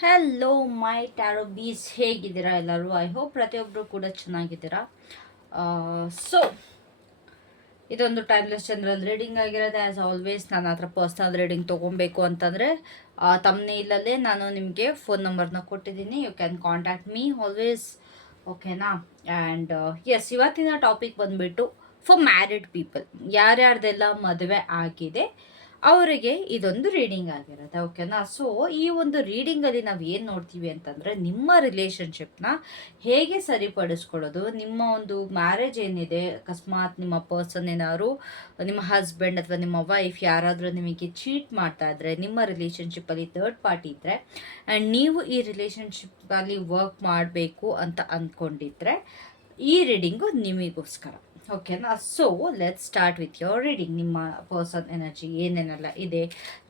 Hello ಮೈ taro ಬೀಸ್ ಹೇಗಿದ್ದೀರಾ ಎಲ್ಲರೂ? I hope ಪ್ರತಿಯೊಬ್ಬರು ಕೂಡ ಚೆನ್ನಾಗಿದ್ದೀರಾ? ಸೊ ಇದೊಂದು ಟೈಮ್ಲೆಸ್ ಜನರಲ್ ರೀಡಿಂಗ್ ಆಗಿರೋದು. ಆ್ಯಸ್ ಆಲ್ವೇಸ್ ನಾನು ಹತ್ರ ಪರ್ಸ್ನಲ್ ರೀಡಿಂಗ್ ತೊಗೊಬೇಕು ಅಂತಂದರೆ ತಮ್ಮನೇಲಲ್ಲೇ ನಾನು ನಿಮಗೆ ಫೋನ್ ನಂಬರ್ನ ಕೊಟ್ಟಿದ್ದೀನಿ. You can contact me always ಓಕೆನಾ ಆ್ಯಂಡ್ ಎಸ್ ಇವತ್ತಿನ ಟಾಪಿಕ್ ಬಂದುಬಿಟ್ಟು ಫಾರ್ ಮ್ಯಾರಿಡ್ ಪೀಪಲ್ ಯಾರ್ಯಾರ್ದೆಲ್ಲ ಮದುವೆ ಆಗಿದೆ? ಅವರಿಗೆ ಇದೊಂದು ರೀಡಿಂಗ್ ಆಗಿರುತ್ತೆ ಓಕೆನಾ ಸೊ ಈ ಒಂದು ರೀಡಿಂಗಲ್ಲಿ ನಾವು ಏನು ನೋಡ್ತೀವಿ ಅಂತಂದರೆ, ನಿಮ್ಮ ರಿಲೇಷನ್ಶಿಪ್ನ ಹೇಗೆ ಸರಿಪಡಿಸ್ಕೊಳ್ಳೋದು? ನಿಮ್ಮ ಒಂದು ಮ್ಯಾರೇಜ್ ಏನಿದೆ, ಅಕಸ್ಮಾತ್ ನಿಮ್ಮ ಪರ್ಸನ್ ಏನಾದ್ರು, ನಿಮ್ಮ ಹಸ್ಬೆಂಡ್ ಅಥವಾ ನಿಮ್ಮ ವೈಫ್ ಯಾರಾದರೂ ನಿಮಗೆ ಚೀಟ್ ಮಾಡ್ತಾ ಇದ್ರೆ, ನಿಮ್ಮ ರಿಲೇಷನ್ಶಿಪ್ಪಲ್ಲಿ ಥರ್ಡ್ ಪಾರ್ಟಿ ಇದ್ದರೆ ಆ್ಯಂಡ್ ನೀವು ಈ ರಿಲೇಷನ್ಶಿಪ್ಪಲ್ಲಿ ವರ್ಕ್ ಮಾಡಬೇಕು ಅಂತ ಅಂದ್ಕೊಂಡಿದ್ರೆ ಈ ರೀಡಿಂಗು ನಿಮಗೋಸ್ಕರ. ಓಕೆನಾ so let start with your reading ನಿಮ್ಮ ಪರ್ಸನ್ ಎನರ್ಜಿ ಏನೇನೆಲ್ಲ ಇದೆ?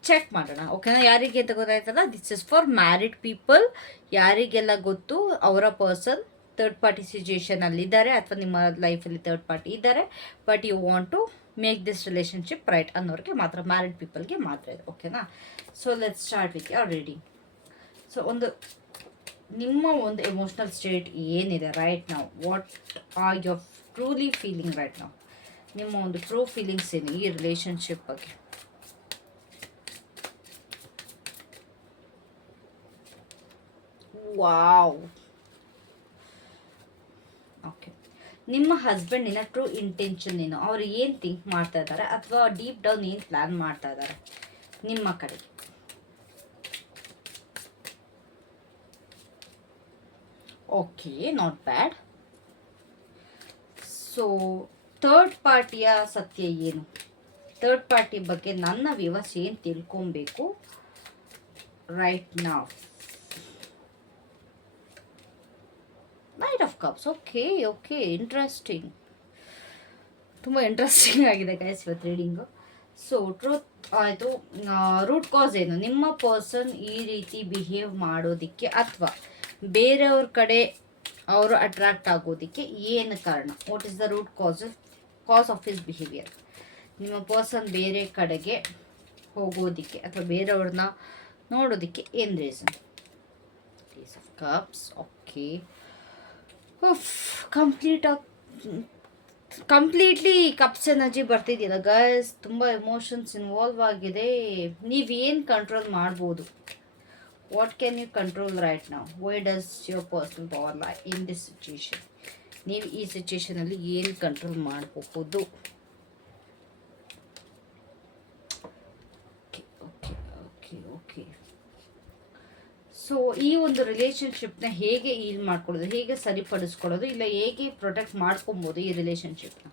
ಚೆಕ್ ಮಾಡೋಣ. ಓಕೆನಾ ಯಾರಿಗೆ ಅಂತ ಗೊತ್ತಾಯ್ತಲ್ಲ? This is for married people ಯಾರಿಗೆಲ್ಲ ಗೊತ್ತು? ಅವರ ಪರ್ಸನ್ ಥರ್ಡ್ ಪಾರ್ಟಿ ಸಿಚುಯೇಷನಲ್ಲಿದ್ದಾರೆ ಅಥವಾ ನಿಮ್ಮ ಲೈಫಲ್ಲಿ ಥರ್ಡ್ ಪಾರ್ಟಿ ಇದ್ದಾರೆ. But you want to make this relationship right ಅನ್ನೋರಿಗೆ ಮಾತ್ರ ಮ್ಯಾರಿಡ್ ಪೀಪಲ್ಗೆ ಮಾತ್ರ ಇದೆ. ಓಕೆನಾ so let start with your reading so ಒಂದು, ನಿಮ್ಮ ಒಂದು ಎಮೋಷ್ನಲ್ ಸ್ಟೇಟ್ ಏನಿದೆ ರೈಟ್ ನಾವು what are your truly feeling right ನಾವು ನಿಮ್ಮ ಒಂದು ಟ್ರೂ ಫೀಲಿಂಗ್ಸ್ ಏನು ಈ ರಿಲೇಷನ್ಶಿಪ್ ಬಗ್ಗೆ? ವಾವ್ ಓಕೆ ನಿಮ್ಮ ಹಸ್ಬೆಂಡಿನ ಟ್ರೂ ಇಂಟೆನ್ಷನ್ ಏನು? ಅವ್ರು ಏನು ಥಿಂಕ್ ಮಾಡ್ತಾ ಇದ್ದಾರೆ ಅಥವಾ ಡೀಪ್ ಡೌನ್ ಏನು ಪ್ಲ್ಯಾನ್ ಮಾಡ್ತಾ ಇದ್ದಾರೆ ನಿಮ್ಮ ಕಡೆಗೆ. Okay not bad so third ಪಾರ್ಟಿಯ ಸತ್ಯ ಏನು? ಥರ್ಡ್ ಪಾರ್ಟಿ ಬಗ್ಗೆ ನನ್ನ ವ್ಯವಸ್ಥೆ ಏನು ತಿಳ್ಕೊಬೇಕು? ರೈಟ್ ನಾವ್ night of cups okay okay interesting ತುಂಬ ಇಂಟ್ರೆಸ್ಟಿಂಗ್ ಆಗಿದೆ ಗೈಸ್ ಇವತ್ತು ರೀಡಿಂಗು ಸೊ ಟ್ರೂತ್ ಆಯಿತು ರೂಟ್ ಕಾಸ್ ಏನು? ನಿಮ್ಮ ಪರ್ಸನ್ ಈ ರೀತಿ ಬಿಹೇವ್ ಮಾಡೋದಕ್ಕೆ ಅಥವಾ ಬೇರೆಯವ್ರ ಕಡೆ ಅವರು ಅಟ್ರಾಕ್ಟ್ ಆಗೋದಕ್ಕೆ ಏನು ಕಾರಣ? What is the root cause cause of his behaviour ನಿಮ್ಮ ಪರ್ಸನ್ ಬೇರೆ ಕಡೆಗೆ ಹೋಗೋದಕ್ಕೆ ಅಥವಾ ಬೇರೆಯವ್ರನ್ನ ನೋಡೋದಕ್ಕೆ ಏನು reason place of cups okay complete completely cups energy ಬರ್ತಿದೆಯಲ್ಲ guys ತುಂಬ ಎಮೋಷನ್ಸ್ ಇನ್ವಾಲ್ವ್ ಆಗಿದೆ. ನೀವೇನು ಕಂಟ್ರೋಲ್ ಮಾಡ್ಬೋದು? What can you control right ನಾವು why does your personal power lie in this situation ನೀವು ಈ ಸಿಚುಯೇಷನಲ್ಲಿ ಏನು ಕಂಟ್ರೋಲ್ ಮಾಡಬಹುದು? ಓಕೆ ಓಕೆ ಓಕೆ ಸೊ ಈ ಒಂದು ರಿಲೇಷನ್ಶಿಪ್ನ ಹೇಗೆ ಈಲ್ ಮಾಡ್ಕೊಳ್ಳೋದು? ಹೇಗೆ ಸರಿಪಡಿಸ್ಕೊಳ್ಳೋದು? ಇಲ್ಲ ಹೇಗೆ ಪ್ರೊಟೆಕ್ಟ್ ಮಾಡ್ಕೊಬೋದು ಈ ರಿಲೇಷನ್ಶಿಪ್ನ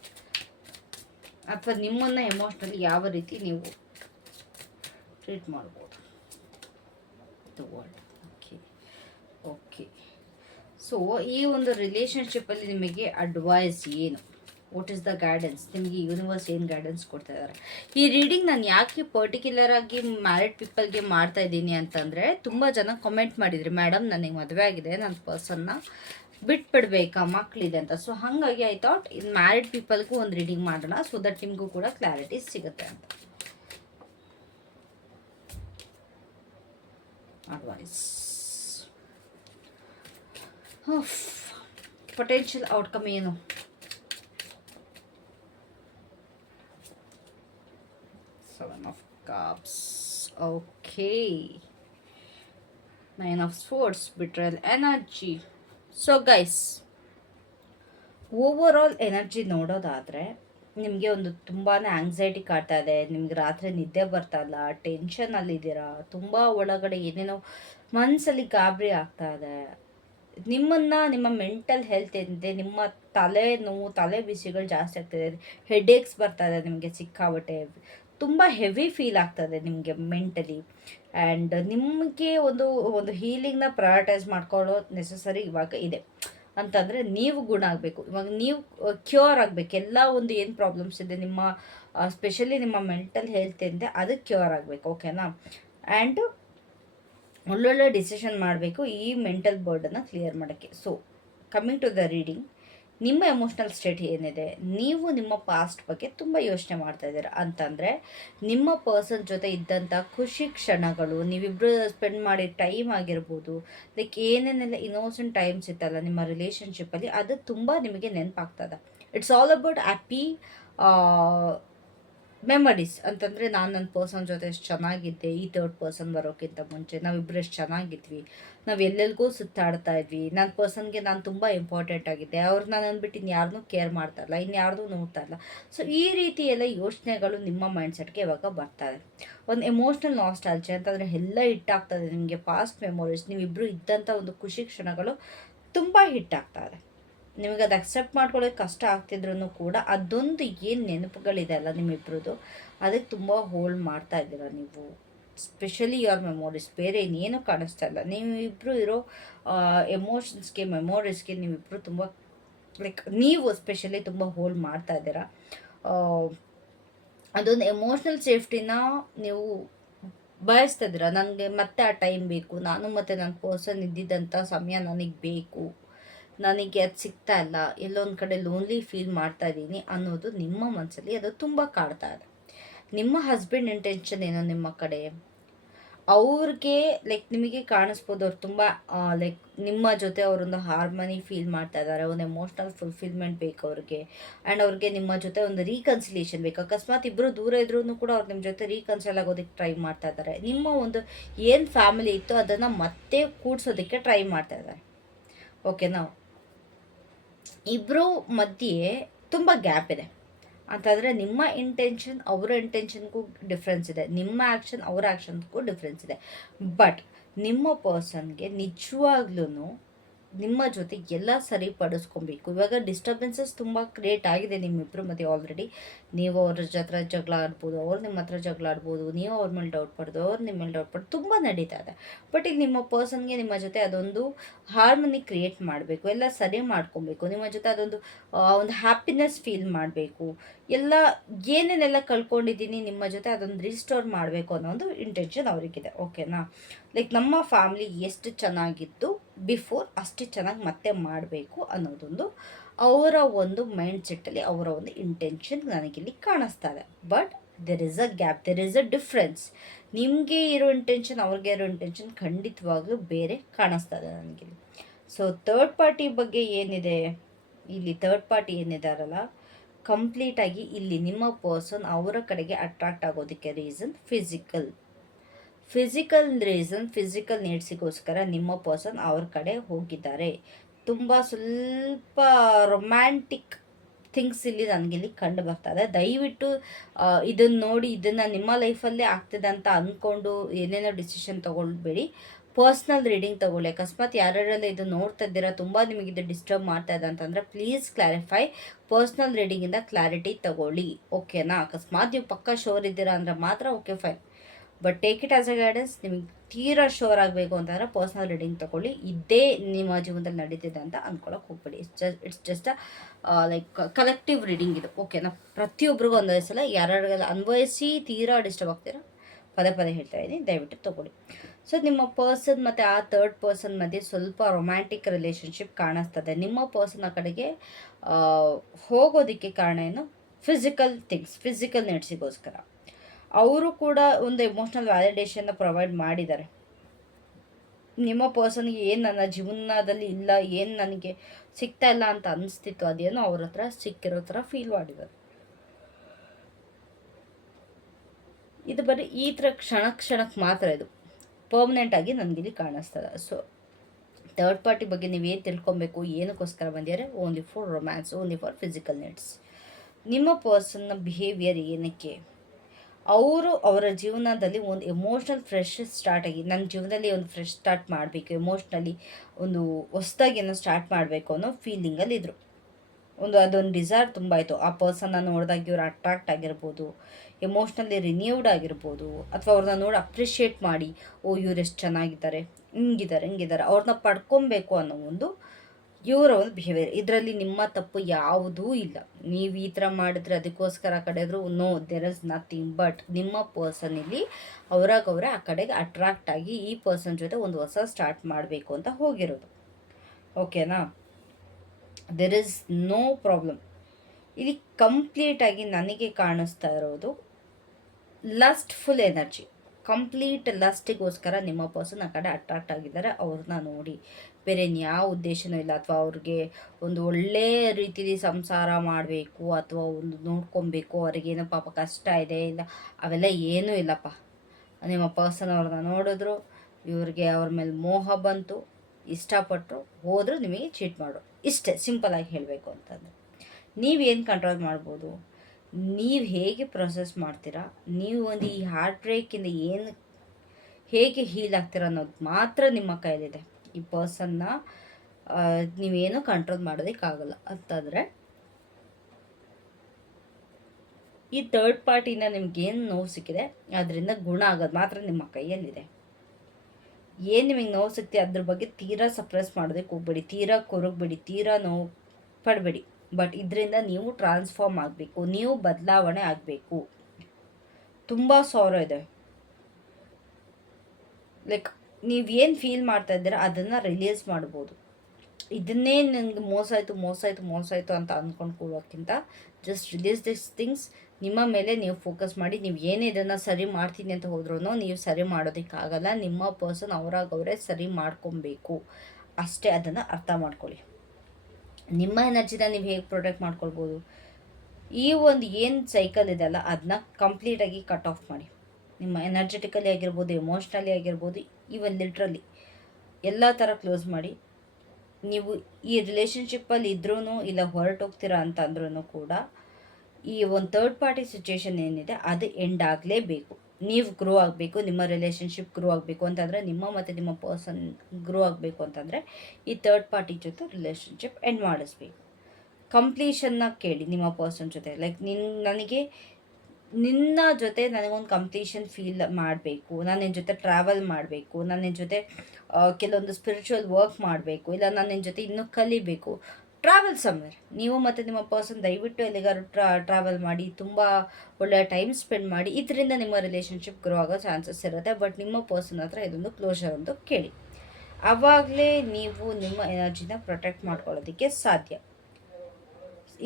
ಅಥವಾ ನಿಮ್ಮನ್ನು ಎಮೋಷ್ನಲಿ ಯಾವ ರೀತಿ ನೀವು ಟ್ರೀಟ್ ಮಾಡ್ಬೋದು? The world okay okay so ಈ ಒಂದು ರಿಲೇಷನ್ಶಿಪ್ಪಲ್ಲಿ ನಿಮಗೆ ಅಡ್ವೈಸ್ ಏನು? ವಾಟ್ ಇಸ್ ದ ಗೈಡೆನ್ಸ್ ನಿಮಗೆ ಯೂನಿವರ್ಸ್ ಏನು ಗೈಡೆನ್ಸ್ ಕೊಡ್ತಾ ಇದ್ದಾರೆ? ಈ ರೀಡಿಂಗ್ ನಾನು ಯಾಕೆ ಪರ್ಟಿಕ್ಯುಲರ್ ಆಗಿ ಮ್ಯಾರಿಡ್ ಪೀಪಲ್ಗೆ ಮಾಡ್ತಾ ಇದ್ದೀನಿ ಅಂತಂದರೆ, ತುಂಬ ಜನ ಕಮೆಂಟ್ ಮಾಡಿದ್ರಿ. ಮೇಡಮ್ ನನಗೆ ಮದುವೆ ಆಗಿದೆ. ನನ್ನ ಪರ್ಸನ್ನ ಬಿಟ್ಬಿಡ್ಬೇಕಾ? ಮಕ್ಕಳಿದೆ ಅಂತ. ಸೊ ಹಾಗಾಗಿ ಐ ಥಾಟ್ ಇನ್ ಮ್ಯಾರಿಡ್ ಪೀಪಲ್ಗೂ ಒಂದು ರೀಡಿಂಗ್ ಮಾಡೋಣ ಸೊ ದಟ್ ನಿಮಗೂ ಕೂಡ ಕ್ಲಾರಿಟಿ ಸಿಗುತ್ತೆ ಅಂತ. ಅಡ್ವೈಸ್ ಪೊಟೆನ್ಷಿಯಲ್ ಔಟ್ಕಮ್ ಏನು seven of cups okay nine of sports ಬಿಟ್ರಲ್ energy so guys overall energy ನೋಡೋದಾದರೆ ನಿಮಗೆ ಒಂದು ತುಂಬಾ ಆಂಗ್ಸೈಟಿ ಕಾಡ್ತಾ ಇದೆ, ನಿಮ್ಗೆ ರಾತ್ರಿ ನಿದ್ದೆ ಬರ್ತಾ ಇಲ್ಲ ಟೆನ್ಷನಲ್ಲಿದ್ದೀರಾ ತುಂಬ ಒಳಗಡೆ ಏನೇನೋ ಮನಸ್ಸಲ್ಲಿ ಗಾಬರಿ ಆಗ್ತಾ ಇದೆ. ನಿಮ್ಮನ್ನು, ನಿಮ್ಮ ಮೆಂಟಲ್ ಹೆಲ್ತ್ ಏನಿದೆ, ನಿಮ್ಮ ತಲೆ ನೋವು, ತಲೆ ಬಿಸಿಗಳು ಜಾಸ್ತಿ ಆಗ್ತಿದೆ ಹೆಡ್ ಏಕ್ಸ್ ಬರ್ತಾ ಇದೆ ನಿಮಗೆ ಸಿಕ್ಕಾಬಟ್ಟೆ ತುಂಬ ಹೆವಿ ಫೀಲ್ ಆಗ್ತದೆ ನಿಮಗೆ ಮೆಂಟಲಿ ಆ್ಯಂಡ್ ನಿಮಗೆ ಒಂದು ಒಂದು ಹೀಲಿಂಗ್ನ ಪ್ರಯಾರಿಟೈಸ್ ಮಾಡ್ಕೊಳ್ಳೋ ನೆಸಸರಿ ಇವಾಗ ಇದೆ. ಅಂತಂದರೆ ನೀವು ಗುಣ ಆಗಬೇಕು. ಇವಾಗ ನೀವು ಕ್ಯೂರ್ ಆಗಬೇಕು. ಎಲ್ಲ ಒಂದು ಏನು ಪ್ರಾಬ್ಲಮ್ಸ್ ಇದೆ, ನಿಮ್ಮ ಸ್ಪೆಷಲಿ ನಿಮ್ಮ ಮೆಂಟಲ್ ಹೆಲ್ತ್ ಏನಿದೆ ಅದಕ್ಕೆ ಕ್ಯೂರ್ ಆಗಬೇಕು ಓಕೆನಾ ಆ್ಯಂಡ್ ಒಳ್ಳೊಳ್ಳೆ ಡಿಸಿಷನ್ ಮಾಡಬೇಕು ಈ ಮೆಂಟಲ್ ಬರ್ಡನ್ನು ಕ್ಲಿಯರ್ ಮಾಡೋಕ್ಕೆ. So coming to the reading ನಿಮ್ಮ ಎಮೋಷ್ನಲ್ ಸ್ಟೇಟ್ ಏನಿದೆ, ನೀವು ನಿಮ್ಮ ಪಾಸ್ಟ್ ಬಗ್ಗೆ ತುಂಬ ಯೋಚನೆ ಮಾಡ್ತಾ ಇದ್ದೀರಾ? ಅಂತಂದರೆ, ನಿಮ್ಮ ಪರ್ಸನ್ ಜೊತೆ ಇದ್ದಂಥ ಖುಷಿ ಕ್ಷಣಗಳು ನೀವಿಬ್ಬರು ಸ್ಪೆಂಡ್ ಮಾಡಿದ ಟೈಮ್ ಆಗಿರ್ಬೋದು ಲೈಕ್ ಏನೇನೆಲ್ಲ ಇನ್ನೋಸೆಂಟ್ ಟೈಮ್ಸ್ ಇತ್ತಲ್ಲ ನಿಮ್ಮ ರಿಲೇಷನ್ಶಿಪ್ಪಲ್ಲಿ ಅದು ತುಂಬ ನಿಮಗೆ ನೆನಪಾಗ್ತದೆ. It's all about happy memories ಅಂತಂದರೆ ನಾನು ನನ್ನ ಪರ್ಸನ್ ಜೊತೆ ಎಷ್ಟು ಚೆನ್ನಾಗಿದ್ದೆ, ಈ ತರ್ಡ್ ಪರ್ಸನ್ ಬರೋಕ್ಕಿಂತ ಮುಂಚೆ ನಾವಿಬ್ಬರು ಎಷ್ಟು ಚೆನ್ನಾಗಿದ್ವಿ, ನಾವು ಎಲ್ಲೆಲ್ಗೂ ಸುತ್ತಾಡ್ತಾ ಇದ್ವಿ. ನನ್ನ ಪರ್ಸನ್ಗೆ ನಾನು ತುಂಬ ಇಂಪಾರ್ಟೆಂಟ್ ಆಗಿದ್ದೆ. ಅವ್ರು ನಾನು ಅಂದ್ಬಿಟ್ಟು ಇನ್ಯಾರನ್ನೂ ಕೇರ್ ಮಾಡ್ತಾ ಇಲ್ಲ ಇನ್ಯಾರ್ದು ನೋಡ್ತಾ ಇಲ್ಲ. ಸೊ ಈ ರೀತಿ ಎಲ್ಲ ಯೋಚನೆಗಳು ನಿಮ್ಮ ಮೈಂಡ್ಸೆಟ್ಗೆ ಇವಾಗ ಬರ್ತಾರೆ ಒಂದು ಎಮೋಷ್ನಲ್ ನಾಸ್ಟಾಲ್ಜಿ ಅಂತಂದರೆ ಎಲ್ಲ ಹಿಟ್ಟಾಗ್ತದೆ ನಿಮಗೆ ಪಾಸ್ಟ್ ಮೆಮೊರೀಸ್ ನೀವಿಬ್ಬರು ಇದ್ದಂಥ ಒಂದು ಖುಷಿ ಕ್ಷಣಗಳು ತುಂಬ ಹಿಟ್ಟಾಗ್ತದೆ ನಿಮಗೆ ಅದು ಅಕ್ಸೆಪ್ಟ್ ಮಾಡ್ಕೊಳ್ಳೋಕೆ ಕಷ್ಟ ಆಗ್ತಿದ್ರು ಕೂಡ ಅದೊಂದು ಏನು ನೆನಪುಗಳಿದೆ ಅಲ್ಲ ನಿಮ್ಮಿಬ್ರದ್ದು? ಅದಕ್ಕೆ ತುಂಬ ಹೋಲ್ಡ್ ಮಾಡ್ತಾ ಇದ್ದೀರ ನೀವು? ಸ್ಪೆಷಲಿ ಯುವರ್ ಮೆಮೊರೀಸ್ ಬೇರೆ ಇನ್ನೇನು ಕಾಣಿಸ್ತಾ ಇಲ್ಲ. ನೀವಿಬ್ಬರು ಇರೋ ಎಮೋಷನ್ಸ್ಗೆ ಮೆಮೊರೀಸ್ಗೆ ನೀವಿಬ್ಬರು ತುಂಬ ಲೈಕ್ ನೀವು ಸ್ಪೆಷಲಿ ತುಂಬ ಹೋಲ್ಡ್ ಮಾಡ್ತಾ ಇದ್ದೀರಾ. ಅದೊಂದು ಎಮೋಷ್ನಲ್ ಸೇಫ್ಟಿನ ನೀವು ಬಯಸ್ತಾ ಇದ್ದೀರಾ. ನನಗೆ ಮತ್ತೆ ಆ ಟೈಮ್ ಬೇಕು. ನಾನು ಮತ್ತು ನನ್ನ ಪರ್ಸನ್ ಇದ್ದಿದ್ದಂಥ ಸಮಯ ನನಗೆ ಬೇಕು. ನನಗೆ ಅದು ಸಿಗ್ತಾ ಇಲ್ಲ, ಎಲ್ಲೊಂದು ಕಡೆ ಲೋನ್ಲಿ ಫೀಲ್ ಮಾಡ್ತಾ ಇದ್ದೀನಿ ಅನ್ನೋದು ನಿಮ್ಮ ಮನಸ್ಸಲ್ಲಿ ಅದು ತುಂಬ ಕಾಡ್ತಾ ಇದೆ. ನಿಮ್ಮ ಹಸ್ಬೆಂಡ್ ಇಂಟೆನ್ಷನ್ ಏನೋ ನಿಮ್ಮ ಕಡೆ? ಅವ್ರಿಗೆ ಲೈಕ್ ನಿಮಗೆ ಕಾಣಿಸ್ಬೋದು, ಅವ್ರು ತುಂಬ ಲೈಕ್ ನಿಮ್ಮ ಜೊತೆ ಅವರೊಂದು ಹಾರ್ಮನಿ ಫೀಲ್ ಮಾಡ್ತಾ ಇದ್ದಾರೆ, ಒಂದು ಎಮೋಷ್ನಲ್ ಫುಲ್ಫಿಲ್ಮೆಂಟ್ ಬೇಕು ಅವ್ರಿಗೆ ಆ್ಯಂಡ್ ಅವ್ರಿಗೆ ನಿಮ್ಮ ಜೊತೆ ಒಂದು ರೀಕನ್ಸಿಲೇಷನ್ ಬೇಕು. ಅಕಸ್ಮಾತ್ ಇಬ್ಬರು ದೂರ ಇದ್ರೂ ಕೂಡ ಅವ್ರು ನಿಮ್ಮ ಜೊತೆ ರೀಕನ್ಸಲ್ ಆಗೋದಕ್ಕೆ ಟ್ರೈ ಮಾಡ್ತಾ ಇದ್ದಾರೆ. ನಿಮ್ಮ ಒಂದು ಏನು ಫ್ಯಾಮಿಲಿ ಇತ್ತು ಅದನ್ನು ಮತ್ತೆ ಕೂಡ್ಸೋದಕ್ಕೆ ಟ್ರೈ ಮಾಡ್ತಾ ಇದ್ದಾರೆ. ಓಕೆನಾ ಇಬ್ಬರು ಮಧ್ಯೆ ತುಂಬ ಗ್ಯಾಪ್ ಇದೆ. ಅಂತಂದರೆ ನಿಮ್ಮ ಇಂಟೆನ್ಷನ್ ಅವರ ಇಂಟೆನ್ಷನ್ಗೂ ಡಿಫ್ರೆನ್ಸ್ ಇದೆ. ನಿಮ್ಮ ಆ್ಯಕ್ಷನ್ ಅವರ ಆ್ಯಕ್ಷನ್ಗೂ ಡಿಫ್ರೆನ್ಸ್ ಇದೆ. ಬಟ್ ನಿಮ್ಮ ಪರ್ಸನ್ಗೆ ನಿಜವಾಗ್ಲೂ ನಿಮ್ಮ ಜೊತೆ ಎಲ್ಲ ಸರಿಪಡಿಸ್ಕೊಬೇಕು ಇವಾಗ ಡಿಸ್ಟರ್ಬೆನ್ಸಸ್ ತುಂಬ ಕ್ರಿಯೇಟ್ ಆಗಿದೆ ನಿಮ್ಮಿಬ್ಬರ ಮಧ್ಯೆ ಆಲ್ರೆಡಿ ನೀವು ಅವ್ರ ಜೊತೆ ಜಗಳ ಆಡ್ಬೋದು, ಅವ್ರು ನಿಮ್ಮ ಹತ್ರ ಜಗಳ ಆಡ್ಬೋದು, ನೀವು ಅವ್ರ ಮೇಲೆ ಡೌಟ್ ಪಡೋದು, ಅವ್ರು ನಿಮ್ಮ ಮೇಲೆ ಡೌಟ್ ಪಡ್ದು ತುಂಬ ನಡೀತಾ ಇದೆ. ಬಟ್ ಈಗ ನಿಮ್ಮ ಪರ್ಸನ್ಗೆ ನಿಮ್ಮ ಜೊತೆ ಅದೊಂದು ಹಾರ್ಮನಿ ಕ್ರಿಯೇಟ್ ಮಾಡಬೇಕು, ಎಲ್ಲ ಸರಿ ಮಾಡ್ಕೊಬೇಕು. ನಿಮ್ಮ ಜೊತೆ ಅದೊಂದು ಒಂದು ಹ್ಯಾಪಿನೆಸ್ ಫೀಲ್ ಮಾಡಬೇಕು. ಎಲ್ಲ ಏನೇನೆಲ್ಲ ಕಳ್ಕೊಂಡಿದ್ದೀನಿ ನಿಮ್ಮ ಜೊತೆ ಅದೊಂದು ರಿಸ್ಟೋರ್ ಮಾಡಬೇಕು ಅನ್ನೋ ಒಂದು ಇಂಟೆನ್ಷನ್ ಅವರಿಗಿದೆ. ಓಕೆನಾ ಲೈಕ್ ನಮ್ಮ ಫ್ಯಾಮ್ಲಿ ಎಷ್ಟು ಚೆನ್ನಾಗಿತ್ತು ಬಿಫೋರ್ ಅಷ್ಟು ಚೆನ್ನಾಗಿ ಮತ್ತೆ ಮಾಡಬೇಕು ಅನ್ನೋದೊಂದು ಅವರ ಒಂದು ಮೈಂಡ್ ಸೆಟ್ಟಲ್ಲಿ ಅವರ ಒಂದು ಇಂಟೆನ್ಷನ್ ನನಗಿಲ್ಲಿ ಕಾಣಿಸ್ತಾ ಇದೆ. But there is a gap there is a difference ನಿಮಗೆ ಇರೋ ಇಂಟೆನ್ಷನ್ ಅವ್ರಿಗೆ ಇರೋ ಇಂಟೆನ್ಷನ್ ಖಂಡಿತವಾಗ್ಲೂ ಬೇರೆ ಕಾಣಿಸ್ತಾ ಇದೆ ನನಗಿಲ್ಲಿ. ಸೊ ತರ್ಡ್ ಪಾರ್ಟಿ ಬಗ್ಗೆ ಏನಿದೆ? ಇಲ್ಲಿ ತರ್ಡ್ ಪಾರ್ಟಿ ಏನಿದಾರಲ್ಲ? ಕಂಪ್ಲೀಟಾಗಿ ಇಲ್ಲಿ ನಿಮ್ಮ ಪರ್ಸನ್ ಅವರ ಕಡೆಗೆ ಅಟ್ರಾಕ್ಟ್ ಆಗೋದಕ್ಕೆ reason physical physical reason physical ನೀಡ್ಸಿಗೋಸ್ಕರ ನಿಮ್ಮ ಪರ್ಸನ್ ಅವ್ರ ಕಡೆ ಹೋಗಿದ್ದಾರೆ. ತುಂಬ ಸ್ವಲ್ಪ ರೊಮ್ಯಾಂಟಿಕ್ ಥಿಂಗ್ಸ್ ಇಲ್ಲಿ ನನಗೆ ಇಲ್ಲಿ ಕಂಡು ಬರ್ತಾ ಇದೆ. ದಯವಿಟ್ಟು ಇದನ್ನು ನೋಡಿ, ಇದನ್ನು ನಿಮ್ಮ ಲೈಫಲ್ಲೇ ಆಗ್ತಿದೆ ಅಂತ ಅಂದ್ಕೊಂಡು ಏನೇನೋ ಡಿಸಿಷನ್ ತೊಗೊಳ್ಬೇಡಿ. ಪರ್ಸ್ನಲ್ ರೀಡಿಂಗ್ ತೊಗೊಳ್ಳಿ. ಅಕಸ್ಮಾತ್ ಯಾರ್ಯಾರೆಲ್ಲ ಇದು ನೋಡ್ತಾ ಇದ್ದೀರಾ, ತುಂಬ ನಿಮಗೆ ಇದು ಡಿಸ್ಟರ್ಬ್ ಮಾಡ್ತಾ ಇದೆ ಅಂತಂದರೆ ಪ್ಲೀಸ್ ಕ್ಲಾರಿಫೈ ಪರ್ಸ್ನಲ್ ರೀಡಿಂಗಿಂದ ಕ್ಲಾರಿಟಿ ತಗೊಳ್ಳಿ. ಓಕೆನಾ ಅಕಸ್ಮಾತ್ ನೀವು ಪಕ್ಕ ಶೋರ್ ಇದ್ದೀರಾ ಅಂದರೆ ಮಾತ್ರ okay fine but take it as a guidance ನಿಮಗೆ ತೀರಾ ಶೋರ್ ಆಗಬೇಕು ಅಂತಂದರೆ ಪರ್ಸ್ನಲ್ ರೀಡಿಂಗ್ ತೊಗೊಳ್ಳಿ ಇದೇ ನಿಮ್ಮ ಜೀವನದಲ್ಲಿ ನಡೀತಿದೆ ಅಂತ ಅಂದ್ಕೊಳಕ್ಕೆ ಹೋಗ್ಬೇಡಿ. It's just it's just like collective reading ಇದು. ಓಕೆನಾ ಪ್ರತಿಯೊಬ್ಬರಿಗೂ ಒಂದು ಸಲ ಯಾರ್ಯಾರಿಗೆಲ್ಲ ಅನ್ವಯಿಸಿ ತೀರಾ ಡಿಸ್ಟರ್ಬ್ ಆಗ್ತೀರಾ? ಪದೇ ಪದೇ ಹೇಳ್ತಾ ಇದ್ದೀನಿ ದಯವಿಟ್ಟು ತೊಗೊಳ್ಳಿ. ಸೊ ನಿಮ್ಮ ಪರ್ಸನ್ ಮತ್ತು ಆ ಥರ್ಡ್ ಪರ್ಸನ್ ಮಧ್ಯೆ ಸ್ವಲ್ಪ ರೊಮ್ಯಾಂಟಿಕ್ ರಿಲೇಷನ್ಶಿಪ್ ಕಾಣಿಸ್ತದೆ. ನಿಮ್ಮ ಪರ್ಸನ್ ಆ ಕಡೆಗೆ ಹೋಗೋದಕ್ಕೆ ಕಾರಣ ಏನು? ಫಿಸಿಕಲ್ ಥಿಂಗ್ಸ್ ಫಿಸಿಕಲ್ ನೀಡ್ಸಿಗೋಸ್ಕರ ಅವರು ಕೂಡ ಒಂದು ಎಮೋಷ್ನಲ್ ವ್ಯಾಲಿಡೇಷನ್ನ ಪ್ರೊವೈಡ್ ಮಾಡಿದ್ದಾರೆ. ನಿಮ್ಮ ಪರ್ಸನ್ಗೆ ಏನು ನನ್ನ ಜೀವನದಲ್ಲಿ ಇಲ್ಲ, ಏನು ನನಗೆ ಸಿಗ್ತಾ ಇಲ್ಲ ಅಂತ ಅನಿಸ್ತಿತ್ತು ಅದೇನೋ ಅವ್ರ ಹತ್ರ ಸಿಕ್ಕಿರೋ ಥರ ಫೀಲ್ ಮಾಡಿದ್ದಾರೆ. ಇದು ಬರೀ ಈ ಥರ ಕ್ಷಣ ಕ್ಷಣಕ್ಕೆ ಮಾತ್ರ ಇದು. ಪರ್ಮನೆಂಟಾಗಿ ನನಗಿಲ್ಲಿ ಕಾಣಿಸ್ತದೆ ಸೊ ಥರ್ಡ್ ಪಾರ್ಟಿ ಬಗ್ಗೆ ನೀವೇನು ತಿಳ್ಕೊಬೇಕು, ಏನಕ್ಕೋಸ್ಕರ ಬಂದಿದ್ದಾರೆ? Only for romance only for physical needs ನಿಮ್ಮ ಪರ್ಸನ್ನ ಬಿಹೇವಿಯರ್ ಏನಕ್ಕೆ? ಅವರು ಅವರ ಜೀವನದಲ್ಲಿ ಒಂದು ಎಮೋಷ್ನಲ್ ಫ್ರೆಶ್ ಸ್ಟಾರ್ಟ್ ಆಗಿ ನನ್ನ ಜೀವನದಲ್ಲಿ ಒಂದು ಫ್ರೆಶ್ ಸ್ಟಾರ್ಟ್ ಮಾಡಬೇಕು ಎಮೋಷ್ನಲಿ ಒಂದು ಹೊಸ್ದಾಗಿ ಏನೋ ಸ್ಟಾರ್ಟ್ ಮಾಡಬೇಕು ಅನ್ನೋ ಫೀಲಿಂಗಲ್ಲಿ ಇದ್ದರು ಒಂದು ಅದೊಂದು ಡಿಸೈರ್ ತುಂಬ ಆಯಿತು. ಆ ಪರ್ಸನ್ನ ನೋಡಿದಾಗ ಇವ್ರು ಅಟ್ರಾಕ್ಟ್ ಆಗಿರ್ಬೋದು ಎಮೋಷ್ನಲಿ ರಿನ್ಯೂವ್ಡ್ ಆಗಿರ್ಬೋದು, ಅಥವಾ ಅವ್ರನ್ನ ನೋಡಿ ಅಪ್ರಿಷಿಯೇಟ್ ಮಾಡಿ, ಓ ಇವ್ರು ಎಷ್ಟು ಚೆನ್ನಾಗಿದ್ದಾರೆ, ಹಿಂಗಿದ್ದಾರೆ ಹಿಂಗಿದ್ದಾರೆ ಅವ್ರನ್ನ ಪಡ್ಕೊಬೇಕು ಅನ್ನೋ ಒಂದು ಇವರ ಒಂದು ಬಿಹೇವಿಯರ್ ಇದರಲ್ಲಿ ನಿಮ್ಮ ತಪ್ಪು ಯಾವುದೂ ಇಲ್ಲ. ನೀವು ಈ ಥರ ಮಾಡಿದ್ರೆ ಅದಕ್ಕೋಸ್ಕರ ಆ ಕಡೆದ್ರು no there is nothing but ನಿಮ್ಮ ಪರ್ಸನ್ ಇಲ್ಲಿ ಅವರಾಗವರೇ ಆ ಕಡೆಗೆ ಅಟ್ರಾಕ್ಟ್ ಆಗಿ ಈ ಪರ್ಸನ್ ಜೊತೆ ಒಂದು ಹೊಸ ಸ್ಟಾರ್ಟ್ ಮಾಡಬೇಕು ಅಂತ ಹೋಗಿರೋದು. ಓಕೆನಾ ದೆರ್ ಇಸ್ ನೋ ಪ್ರಾಬ್ಲಮ್ ಇಲ್ಲಿ ಕಂಪ್ಲೀಟಾಗಿ ನನಗೆ ಕಾಣಿಸ್ತಾ ಇರೋದು ಲಸ್ಟ್ಫುಲ್ ಎನರ್ಜಿ ಕಂಪ್ಲೀಟ್ ಲಸ್ಟಿಗೋಸ್ಕರ ನಿಮ್ಮ ಪರ್ಸನ್ ಆ ಕಡೆ ಅಟ್ರಾಕ್ಟ್ ಆಗಿದ್ದಾರೆ, ಅವ್ರನ್ನ ನೋಡಿ. ಬೇರೆ ಯಾವ ಉದ್ದೇಶನೂ ಇಲ್ಲ, ಅಥವಾ ಅವ್ರಿಗೆ ಒಂದು ಒಳ್ಳೆಯ ರೀತಿಲಿ ಸಂಸಾರ ಮಾಡಬೇಕು, ಅಥವಾ ಒಂದು ನೋಡ್ಕೊಬೇಕು ಅವ್ರಿಗೇನೋ ಪಾಪ ಕಷ್ಟ ಇದೆ, ಇಲ್ಲ, ಅವೆಲ್ಲ ಏನೂ ಇಲ್ಲಪ್ಪ. ನಿಮ್ಮ ಪರ್ಸನ್ ಅವ್ರನ್ನ ನೋಡಿದ್ರು, ಇವ್ರಿಗೆ ಅವ್ರ ಮೇಲೆ ಮೋಹ ಬಂತು ಇಷ್ಟಪಟ್ಟರು ಹೋದರೂ, ನಿಮಗೆ ಚೀಟ್ ಮಾಡು. ಇಷ್ಟೇ ಆಗಿ ಹೇಳಬೇಕು ಅಂತಂದರೆ. ನೀವೇನು ಕಂಟ್ರೋಲ್ ಮಾಡ್ಬೋದು? ನೀವು ಹೇಗೆ ಪ್ರೊಸೆಸ್ ಮಾಡ್ತೀರಾ? ನೀವು ಒಂದು ಈ ಹಾರ್ಟ್ ಬ್ರೇಕಿಂದ ಏನು ಹೇಗೆ ಹೀಲ್ ಆಗ್ತೀರಾ ಅನ್ನೋದು ಮಾತ್ರ ನಿಮ್ಮ ಕೈಲಿದೆ ಈ ಪರ್ಸನ್ನ ನೀವೇನು ಕಂಟ್ರೋಲ್ ಮಾಡೋದಕ್ಕಾಗಲ್ಲ. ಅಂತಂದರೆ ಈ ಥರ್ಡ್ ಪಾರ್ಟಿನ ನಿಮ್ಗೇನು ನೋವು ಸಿಕ್ಕಿದೆ, ಅದರಿಂದ ಗುಣ ಆಗೋದು ಮಾತ್ರ ನಿಮ್ಮ ಕೈಯಲ್ಲಿದೆ. ಏನು ನಿಮಗೆ ನೋವು ಸಿಕ್ತಿ, ಅದ್ರ ಬಗ್ಗೆ ತೀರಾ ಸಪ್ರೆಸ್ ಮಾಡೋದಕ್ಕೆ ಹೋಗ್ಬೇಡಿ, ತೀರಾ ಕೊರಗಬೇಡಿ, ತೀರಾ ನೋವು ಪಡಬೇಡಿ. ಬಟ್ ಇದರಿಂದ ನೀವು ಟ್ರಾನ್ಸ್ಫಾರ್ಮ್ ಆಗಬೇಕು. ನೀವು ಬದಲಾವಣೆ ಆಗಬೇಕು. ತುಂಬ ಸೌರ ಇದೆ. ಲೈಕ್ ನೀವು ಏನು ಫೀಲ್ ಮಾಡ್ತಾ ಇದ್ದೀರಾ, ಅದನ್ನು ರಿಲೀಸ್ ಮಾಡ್ಬೋದು. ಇದನ್ನೇ ನನಗೆ ಮೋಸ ಆಯಿತು ಮೋಸ ಆಯಿತು ಮೋಸ ಆಯಿತು ಅಂತ ಅಂದ್ಕೊಂಡು ಕೂಡೋಕ್ಕಿಂತ ಜಸ್ಟ್ ರಿಲೀಸ್ ದಿಸ್ ಥಿಂಗ್ಸ್ ನಿಮ್ಮ ಮೇಲೆ ನೀವು ಫೋಕಸ್ ಮಾಡಿ, ನೀವು ಏನೇ ಇದನ್ನು ಸರಿ ಮಾಡ್ತೀನಿ ಅಂತ ಹೋದ್ರೂ ನೀವು ಸರಿ ಮಾಡೋದಕ್ಕಾಗಲ್ಲ. ನಿಮ್ಮ ಪರ್ಸನ್ ಅವರಾಗವರೇ ಸರಿ ಮಾಡ್ಕೊಬೇಕು. ಅಷ್ಟೇ ಅದನ್ನು ಅರ್ಥ ಮಾಡ್ಕೊಳ್ಳಿ. ನಿಮ್ಮ ಎನರ್ಜಿನ ನೀವು ಹೇಗೆ ಪ್ರೊಟೆಕ್ಟ್ ಮಾಡ್ಕೊಳ್ಬೋದು? ಈ ಒಂದು ಏನು ಸೈಕಲ್ ಇದೆಯಲ್ಲ ಅದನ್ನ ಕಂಪ್ಲೀಟಾಗಿ ಕಟ್ ಆಫ್ ಮಾಡಿ. ನಿಮ್ಮ ಎನರ್ಜೆಟಿಕಲಿ ಆಗಿರ್ಬೋದು ಎಮೋಷ್ನಲಿ ಆಗಿರ್ಬೋದು ಈವನ್ ಲಿಟ್ರಲಿ ಎಲ್ಲ ಥರ ಕ್ಲೋಸ್ ಮಾಡಿ. ನೀವು ಈ ರಿಲೇಷನ್ಶಿಪ್ಪಲ್ಲಿ ಇದ್ರೂ ಇಲ್ಲ ಹೊರಟೋಗ್ತೀರಾ ಅಂತ ಅಂದ್ರೂ ಕೂಡ ಈ ಒಂದು ಥರ್ಡ್ ಪಾರ್ಟಿ ಸಿಚುಯೇಷನ್ ಏನಿದೆ, ಅದು ಎಂಡ್ ಆಗಲೇಬೇಕು. ನೀವು ಗ್ರೋ ಆಗಬೇಕು, ನಿಮ್ಮ ರಿಲೇಷನ್ಶಿಪ್ ಗ್ರೋ ಆಗಬೇಕು ಅಂತಂದರೆ, ನಿಮ್ಮ ಮತ್ತು ನಿಮ್ಮ ಪರ್ಸನ್ ಗ್ರೋ ಆಗಬೇಕು ಅಂತಂದರೆ, ಈ ಥರ್ಡ್ ಪಾರ್ಟಿ ಜೊತೆ ರಿಲೇಷನ್ಶಿಪ್ ಎಂಡ್ ಮಾಡಿಸ್ಬೇಕು. ಕಂಪ್ಲೀಷನ್ನ ಕೇಳಿ ನಿಮ್ಮ ಪರ್ಸನ್ ಜೊತೆ. ಲೈಕ್ ನಿನ್ನ ನನಗೆ, ನಿನ್ನ ಜೊತೆ ನನಗೊಂದು ಕಂಪ್ಲೀಷನ್ ಫೀಲ್ ಮಾಡಬೇಕು. ನಾನು ನಿನ್ನ ಜೊತೆ ಟ್ರಾವೆಲ್ ಮಾಡಬೇಕು. ನಾನು ನಿನ್ನ ಜೊತೆ ಕೆಲವೊಂದು ಸ್ಪಿರಿಚುವಲ್ ವರ್ಕ್ ಮಾಡಬೇಕು. ಇಲ್ಲ, ನಾನು ನಿನ್ನ ಜೊತೆ ಇನ್ನೂ ಕಲಿಬೇಕು. ಟ್ರಾವೆಲ್ ಸಮ್ವೇರ್ ನೀವು ಮತ್ತು ನಿಮ್ಮ ಪರ್ಸನ್ ದಯವಿಟ್ಟು ಎಲ್ಲಿಗಾರು ಟ್ರಾ ಟ್ರಾವೆಲ್ ಮಾಡಿ, ತುಂಬ ಒಳ್ಳೆಯ ಟೈಮ್ ಸ್ಪೆಂಡ್ ಮಾಡಿ, ಇದರಿಂದ ನಿಮ್ಮ ರಿಲೇಷನ್ಶಿಪ್ ಗ್ರೋ ಆಗೋ ಚಾನ್ಸಸ್ ಇರುತ್ತೆ. ಬಟ್ ನಿಮ್ಮ ಪರ್ಸನ್ ಹತ್ರ ಇದೊಂದು ಕ್ಲೋಷರ್ ಅಂತ ಕೇಳಿ. ಆವಾಗಲೇ ನೀವು ನಿಮ್ಮ ಎನರ್ಜಿನ ಪ್ರೊಟೆಕ್ಟ್ ಮಾಡ್ಕೊಳ್ಳೋದಕ್ಕೆ ಸಾಧ್ಯ.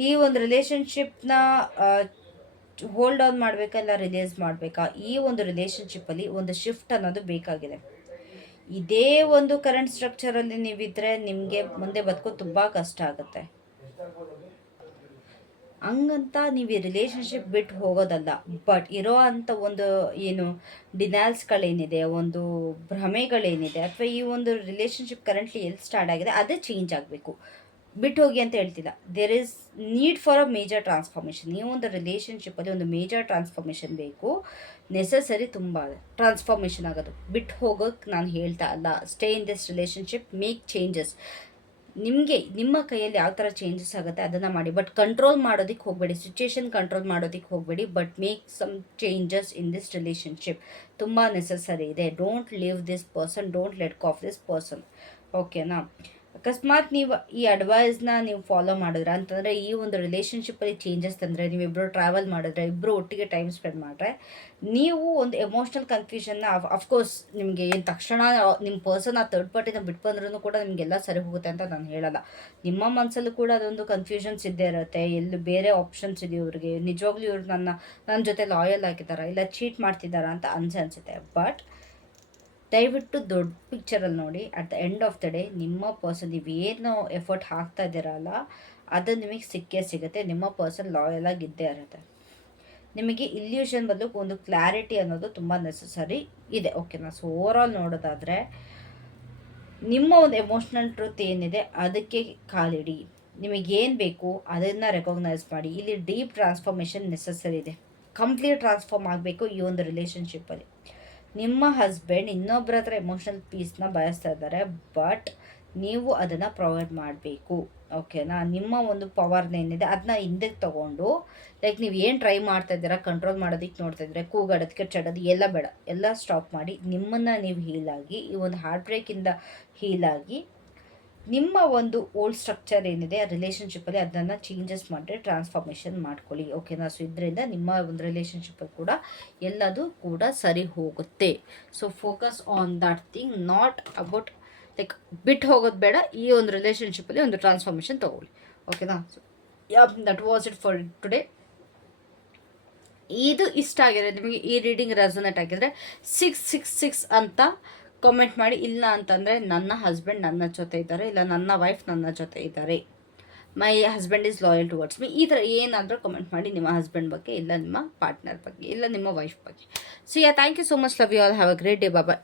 ಈ ಒಂದು ರಿಲೇಷನ್ಶಿಪ್ನ ಹೋಲ್ಡ್ ಆನ್ ಮಾಡಬೇಕಾ ಇಲ್ಲ ರಿಲೇಸ್ ಮಾಡಬೇಕಾ? ಈ ಒಂದು ರಿಲೇಷನ್ಶಿಪ್ಪಲ್ಲಿ ಒಂದು ಶಿಫ್ಟ್ ಅನ್ನೋದು ಬೇಕಾಗಿದೆ. ಇದೇ ಒಂದು ಕರೆಂಟ್ ಸ್ಟ್ರಕ್ಚರಲ್ಲಿ ನೀವಿದ್ರೆ ನಿಮಗೆ ಮುಂದೆ ಬದುಕೋದು ತುಂಬ ಕಷ್ಟ ಆಗುತ್ತೆ. ಹಂಗಂತ ನೀವು ಈ ರಿಲೇಷನ್ಶಿಪ್ ಬಿಟ್ಟು ಹೋಗೋದಲ್ಲ ಬಟ್ ಇರೋ ಅಂಥ ಒಂದು ಏನು ಡಿನಾಲ್ಸ್ಗಳೇನಿದೆ ಒಂದು ಭ್ರಮೆಗಳೇನಿದೆ, ಅಥವಾ ಈ ಒಂದು ರಿಲೇಷನ್ಶಿಪ್ ಕರೆಂಟ್ಲಿ ಎಲ್ಲಿ ಸ್ಟಾರ್ಟ್ ಆಗಿದೆ, ಅದೇ ಚೇಂಜ್ ಆಗಬೇಕು. ಬಿಟ್ಟು ಹೋಗಿ ಅಂತ ಹೇಳ್ತಿಲ್ಲ. There is need for a major transformation ನೀವು ಒಂದು ರಿಲೇಷನ್ಶಿಪ್ಪಲ್ಲಿ ಒಂದು ಮೇಜರ್ ಟ್ರಾನ್ಸ್ಫಾರ್ಮೇಷನ್ ಬೇಕು ನೆಸಸರಿ ತುಂಬ ಟ್ರಾನ್ಸ್ಫಾರ್ಮೇಷನ್ ಆಗೋದು. ಬಿಟ್ಟು ಹೋಗೋಕ್ಕೆ ನಾನು ಹೇಳ್ತಾ ಅಲ್ಲ. Stay in this relationship make changes ನಿಮಗೆ, ನಿಮ್ಮ ಕೈಯಲ್ಲಿ ಯಾವ ಥರ ಚೇಂಜಸ್ ಆಗುತ್ತೆ ಅದನ್ನು ಮಾಡಿ. ಬಟ್ ಕಂಟ್ರೋಲ್ ಮಾಡೋದಕ್ಕೆ ಹೋಗಬೇಡಿ. ಸಿಚುಯೇಷನ್ ಕಂಟ್ರೋಲ್ ಮಾಡೋದಕ್ಕೆ ಹೋಗಬೇಡಿ. But make some changes in this relationship ತುಂಬ ನೆಸಸರಿ ಇದೆ. Don't leave this person don't let go of this person ಓಕೆನಾ ಅಕಸ್ಮಾತ್ ನೀವು ಈ ಅಡ್ವೈಸ್ನ ನೀವು ಫಾಲೋ ಮಾಡಿದ್ರೆ, ಅಂತಂದರೆ ಈ ಒಂದು ರಿಲೇಷನ್ಶಿಪ್ಪಲ್ಲಿ ಚೇಂಜಸ್ ತಂದರೆ ನೀವಿಬ್ಬರು ಟ್ರಾವೆಲ್ ಮಾಡಿದ್ರೆ ಇಬ್ಬರು ಒಟ್ಟಿಗೆ ಟೈಮ್ ಸ್ಪೆಂಡ್ ಮಾಡಿದ್ರೆ ನೀವು ಒಂದು ಎಮೋಷ್ನಲ್ ಕನ್ಫ್ಯೂಷನ್ನ ಅಫ್ಕೋರ್ಸ್ ನಿಮಗೆ ಏನು ತಕ್ಷಣ ನಿಮ್ಮ ಪರ್ಸನ್ ಆ ತರ್ಡ್ ಪಾರ್ಟಿನ ಬಿಟ್ಟು ಬಂದ್ರೂ ಕೂಡ ನಿಮಗೆಲ್ಲ ಸರಿ ಹೋಗುತ್ತೆ ಅಂತ ನಾನು ಹೇಳಲ್ಲ. ನಿಮ್ಮ ಮನಸ್ಸಲ್ಲೂ ಕೂಡ ಅದೊಂದು ಕನ್ಫ್ಯೂಷನ್ಸ್ ಇದ್ದೇ ಇರುತ್ತೆ. ಎಲ್ಲಿ ಬೇರೆ ಆಪ್ಷನ್ಸ್ ಇದೆ ಇವ್ರಿಗೆ. ನಿಜವಾಗ್ಲೂ ಇವ್ರು ನನ್ನ ನನ್ನ ಜೊತೆ ಲಾಯಲ್ ಆಗಿದ್ದಾರಾ? ಇಲ್ಲ ಚೀಟ್ ಮಾಡ್ತಿದ್ದಾರಾ ಅಂತ ಅನ್ಸಿ ಅನಿಸುತ್ತೆ. ಬಟ್ ದಯವಿಟ್ಟು ದೊಡ್ಡ ಪಿಕ್ಚರಲ್ಲಿ ನೋಡಿ at the end of the day ನಿಮ್ಮ ಪರ್ಸನ್ ನೀವು ಏನು ಎಫರ್ಟ್ ಹಾಕ್ತಾ ಇದ್ದೀರಲ್ಲ ಅದು ನಿಮಗೆ ಸಿಕ್ಕೇ ಸಿಗುತ್ತೆ, ನಿಮ್ಮ ಪರ್ಸನ್ ಲಾಯಲ್ ಆಗಿದ್ದೇ ಇರುತ್ತೆ. ನಿಮಗೆ ಇಲ್ಯೂಷನ್ ಬದಲು ಒಂದು ಕ್ಲಾರಿಟಿ ಅನ್ನೋದು ತುಂಬ ನೆಸಸರಿ ಇದೆ. ಓಕೆನಾ ಸೊ ಓವರಾಲ್ ನೋಡೋದಾದರೆ, ನಿಮ್ಮ ಒಂದು ಎಮೋಷ್ನಲ್ ಟ್ರೂತ್ ಏನಿದೆ, ಅದಕ್ಕೆ ಕಾಲಿಡಿ. ನಿಮಗೇನು ಬೇಕು, ಅದನ್ನು ರೆಕಗ್ನೈಸ್ ಮಾಡಿ. ಇಲ್ಲಿ ಡೀಪ್ ಟ್ರಾನ್ಸ್ಫಾರ್ಮೇಷನ್ ನೆಸಸರಿ ಇದೆ. ಕಂಪ್ಲೀಟ್ ಟ್ರಾನ್ಸ್ಫಾರ್ಮ್ ಆಗಬೇಕು ಈ ಒಂದು ರಿಲೇಷನ್ಶಿಪ್ಪಲ್ಲಿ ನಿಮ್ಮ ಹಸ್ಬೆಂಡ್ ಇನ್ನೊಬ್ಬರ ಹತ್ರ ಎಮೋಷನಲ್ ಪೀಸ್ನ ಬಯಸ್ತಾ ಇದ್ದಾರೆ ಬಟ್ ನೀವು ಅದನ್ನು ಪ್ರೊವೈಡ್ ಮಾಡಬೇಕು ಓಕೆನಾ ನಿಮ್ಮ ಒಂದು ಪವರ್ನೇನಿದೆ ಅದನ್ನ ಹಿಂದಕ್ಕೆ ತೊಗೊಂಡು ಲೈಕ್ ನೀವು ಏನು ಟ್ರೈ ಮಾಡ್ತಾ ಇದ್ದೀರಾ ಕಂಟ್ರೋಲ್ ಮಾಡೋದಕ್ಕೆ ನೋಡ್ತಾ ಇದ್ದರೆ ಕೂಗಾಡೋದಕ್ಕೆ, ಚಡೋದು ಎಲ್ಲ ಬೇಡ. ಎಲ್ಲ ಸ್ಟಾಪ್ ಮಾಡಿ, ನಿಮ್ಮನ್ನು ನೀವು ಹೀಲಾಗಿ ಈ ಒಂದು ಹಾರ್ಟ್ ಬ್ರೇಕಿಂದ ಹೀಲಾಗಿ ನಿಮ್ಮ ಒಂದು ಓಲ್ಡ್ ಸ್ಟ್ರಕ್ಚರ್ ಏನಿದೆ, ಆ ರಿಲೇಷನ್ಶಿಪ್ಪಲ್ಲಿ ಅದನ್ನು ಚೇಂಜಸ್ ಮಾಡಿ ಟ್ರಾನ್ಸ್ಫಾರ್ಮೇಷನ್ ಮಾಡ್ಕೊಳ್ಳಿ ಓಕೆನಾ ಸೊ ಇದರಿಂದ ನಿಮ್ಮ ಒಂದು ರಿಲೇಷನ್ಶಿಪ್ಪಲ್ಲಿ ಕೂಡ ಎಲ್ಲದು ಕೂಡ ಸರಿ ಹೋಗುತ್ತೆ. So focus on that thing not about like ಬಿಟ್ಟು ಹೋಗೋದು ಬೇಡ, ಈ ಒಂದು ರಿಲೇಷನ್ಶಿಪ್ಪಲ್ಲಿ ಒಂದು ಟ್ರಾನ್ಸ್ಫಾರ್ಮೇಷನ್ ತೊಗೊಳ್ಳಿ ಓಕೆನಾ so ya that was it for today ಇದು ಇಷ್ಟ ಆಗಿದೆ ನಿಮಗೆ ಈ ರೀಡಿಂಗ್ ರೆಸೊನೇಟ್ ಆಗಿದ್ರೆ ಸಿಕ್ಸ್ ಸಿಕ್ಸ್ ಸಿಕ್ಸ್ ಅಂತ ಕಾಮೆಂಟ್ ಮಾಡಿ, ಇಲ್ಲ ಅಂತಂದರೆ ನನ್ನ ಹಸ್ಬೆಂಡ್ ನನ್ನ ಜೊತೆ ಇದ್ದಾರೆ, ಇಲ್ಲ ನನ್ನ ವೈಫ್ ನನ್ನ ಜೊತೆ ಇದ್ದಾರೆ. My husband is loyal towards me ಈ ಥರ ಏನಾದರೂ ಕಮೆಂಟ್ ಮಾಡಿ ನಿಮ್ಮ ಹಸ್ಬೆಂಡ್ ಬಗ್ಗೆ, ಇಲ್ಲ ನಿಮ್ಮ ಪಾರ್ಟ್ನರ್ ಬಗ್ಗೆ, ಇಲ್ಲ ನಿಮ್ಮ ವೈಫ್ ಬಗ್ಗೆ. So ya thank you so much love you all have a great day Baba